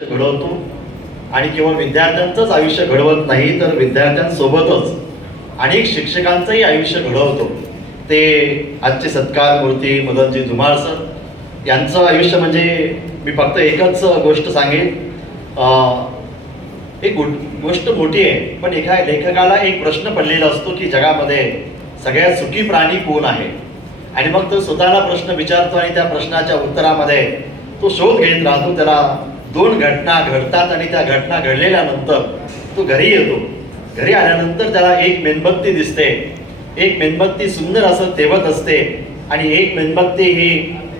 घडवतो आणि केवळ विद्यार्थ्यांचंच आयुष्य घडवत नाही तर विद्यार्थ्यांसोबतच अनेक शिक्षकांचंही आयुष्य घडवतो. ते आजचे सत्कार मूर्ती मदनजी धुमाळ सर यांचं आयुष्य म्हणजे मी फक्त एकच गोष्ट सांगेन. एक गोष्ट मोठी आहे, पण एका लेखकाला एक प्रश्न पडलेला असतो की जगामध्ये सगळ्यात सुखी प्राणी कोण आहे, आणि मग तो स्वतःला प्रश्न विचारतो आणि त्या प्रश्नाच्या उत्तरामध्ये तो शोध घेत राहतो. त्याला दोन घटना घडतात आणि त्या घटना घडलेल्यानंतर तो घरी येतो. घरी आल्यानंतर त्याला एक मेणबत्ती दिसते. एक मेणबत्ती सुंदर असं तेवत असते आणि एक मेणबत्ती ही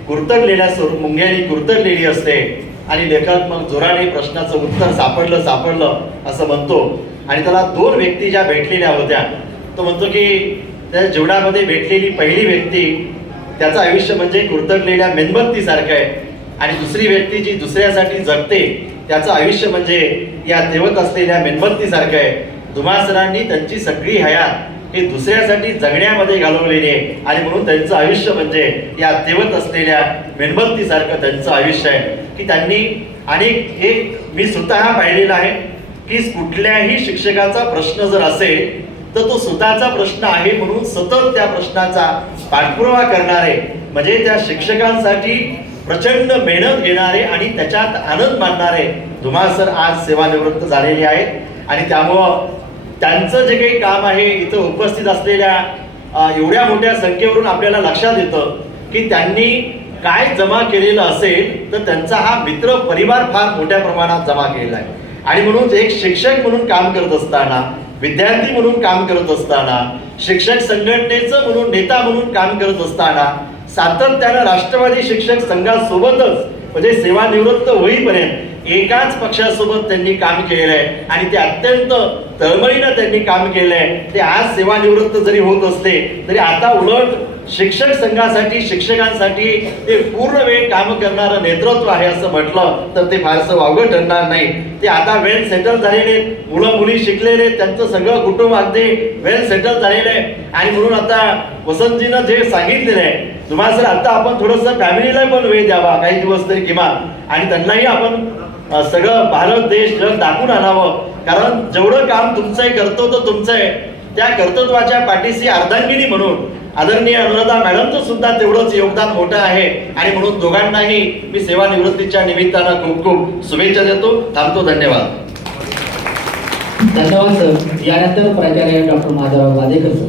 कुरतडलेल्या मुंग्याने कुरतडलेली असते. आणि लेखक मग जोराने प्रश्नाचं उत्तर सापडलं असं म्हणतो. आणि त्याला दोन व्यक्ती ज्या भेटलेल्या होत्या, तो म्हणतो की त्या जीवनामध्ये भेटलेली पहिली व्यक्ती त्याचं आयुष्य म्हणजे कुरतडलेल्या मेणबत्तीसारखं आहे, आणि दुसरी व्यक्ती जी दुसऱ्यासाठी जगते त्याचं आयुष्य म्हणजे या तेवत असलेल्या मेणबत्तीसारखं आहे. धुमाळ सरांनी त्यांची सगळी हयात हे दुसऱ्यासाठी जगण्यामध्ये घालवलेली आहे, आणि म्हणून त्यांचं आयुष्य म्हणजे या तेवत असलेल्या मेणबत्तीसारखं त्यांचं आयुष्य आहे. की त्यांनी अनेक हे मी स्वतः पाहिलेलं आहे की कुठल्याही शिक्षकाचा प्रश्न जर असेल तर तो स्वतःचा प्रश्न आहे म्हणून सतत त्या प्रश्नाचा पाठपुरावा करणारे, म्हणजे त्या शिक्षकांसाठी प्रचंड मेहनत घेणारे आणि त्याच्यात आनंद मानणारे धुमाळ सर आज सेवानिवृत्त झालेले आहेत. आणि त्यामुळं त्यांचं जे काही काम आहे इथं उपस्थित असलेल्या एवढ्या मोठ्या संख्येवरून आपल्याला लक्षात येतं की त्यांनी काय जमा केलेलं असेल तर त्यांचा हा मित्र परिवार फार मोठ्या प्रमाणात जमा केलेला आहे. आणि म्हणून एक शिक्षक म्हणून काम करत असताना, विद्यार्थी म्हणून काम करत असताना, शिक्षक संघटनेचं म्हणून नेता म्हणून काम करत असताना सातत्यानं राष्ट्रवादी शिक्षक संघासोबतच म्हणजे सेवानिवृत्त होईपर्यंत एकाच पक्षासोबत त्यांनी काम केलेलं आहे आणि ते अत्यंत तळमळीनं त्यांनी काम केलेलं आहे. ते आज सेवानिवृत्त जरी होत असले तरी आता उलट शिक्षक संघासाठी, शिक्षकांसाठी ते पूर्ण वेळ काम करणारं नेतृत्व आहे असं म्हटलं तर ते फारसं वावगं ठरणार नाही. ते आता वेल सेटल झालेले, मुलं मुली शिकलेले, त्यांचं सगळं कुटुंब अगदी वेल सेटल झालेलं आहे. आणि म्हणून आता वसंतजीनं जे सांगितलेलं आहे, धुमाळ सर आता आपण थोडंसं फॅमिलीला पण वेळ द्यावा काही दिवस तरी किमान, आणि त्यांनाही आपण सगळं भारत देश जग दाखवून आणावं. कारण जेवढं काम तुमचं आहे, कर्तव्य तुमचं आहे, त्या कर्तृत्वाच्या पाठीशी अर्धांगिनी म्हणून आदरणीय अनुराधा मॅडमचं सुद्धा तेवढंच योगदान मोठं आहे. आणि म्हणून दोघांनाही मी सेवानिवृत्तीच्या निमित्तानं खूप खूप शुभेच्छा देतो. थांबतो. धन्यवाद. धन्यवाद सर. यानंतर प्राचार्य डॉक्टर माधवराव वादेकर सर.